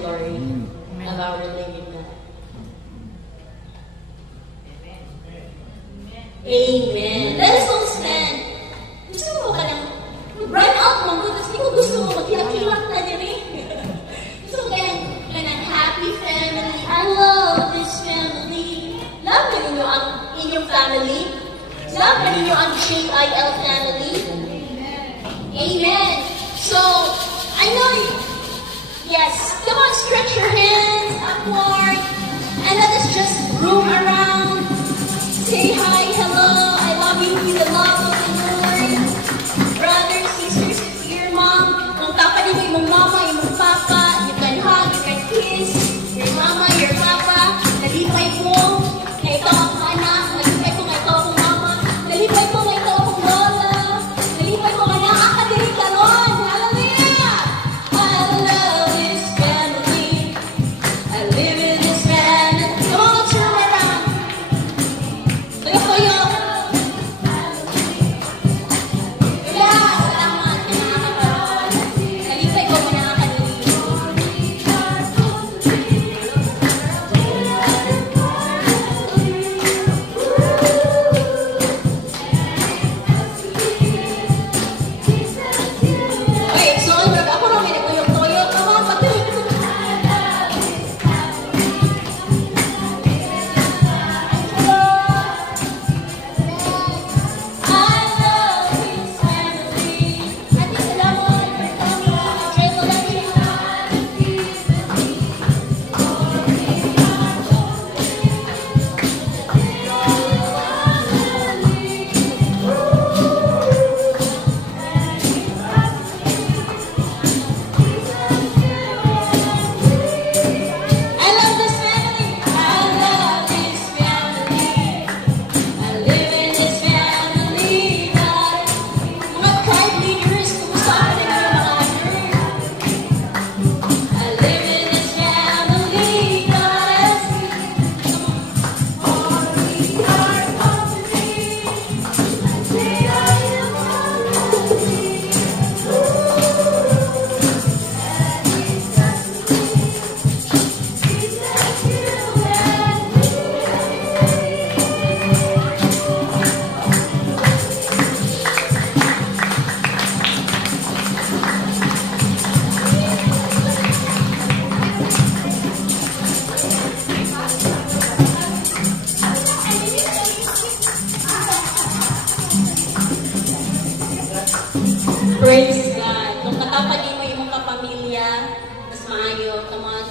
glory of our living God. Amen. Let us all stand. Gusto mo ka nang run out mo, kasi gusto mo magkilak-kilak na din eh. Gusto mo ka ng happy family. I love this family. Love ka ninyo ang inyong family. Love ka ninyo ang JIL family. Amen. So, I know you. Yes, come on, stretch your hands upward. And let us just roam around. Say hi, hello, I love you with the love of the Lord. Brothers, sisters, your mom. Kung kapatid mo, yung mama, yung papa, you can hug, you can kiss. Your mama, your papa. Nalipay mo, na ikaw ang anak. Nalipay ko na ikaw ang mama. Nalipay ko na ikaw ang lola. Nalipay ko na nakakadirig ka ron. Hallelujah! I love this family. I live in this family. Come on, turn around. Tuyo-tuyo. Yeah, salamat. Kinakakaroon. Nalipay ko na nakakadirig. Okay, so ako rin may nagtuyok-tuyok. Come on, patuloy. I love his family. Ate, salamat for coming. Try ko lang siya. I love this family. I love this family. I live in this family. God, mga tribe leaders, kumusta ako na yung mga I live in this family. God, all we are company. I say I am Praise God. Kung katapagin mo yung mga kapamilya, mas maayo. Come on.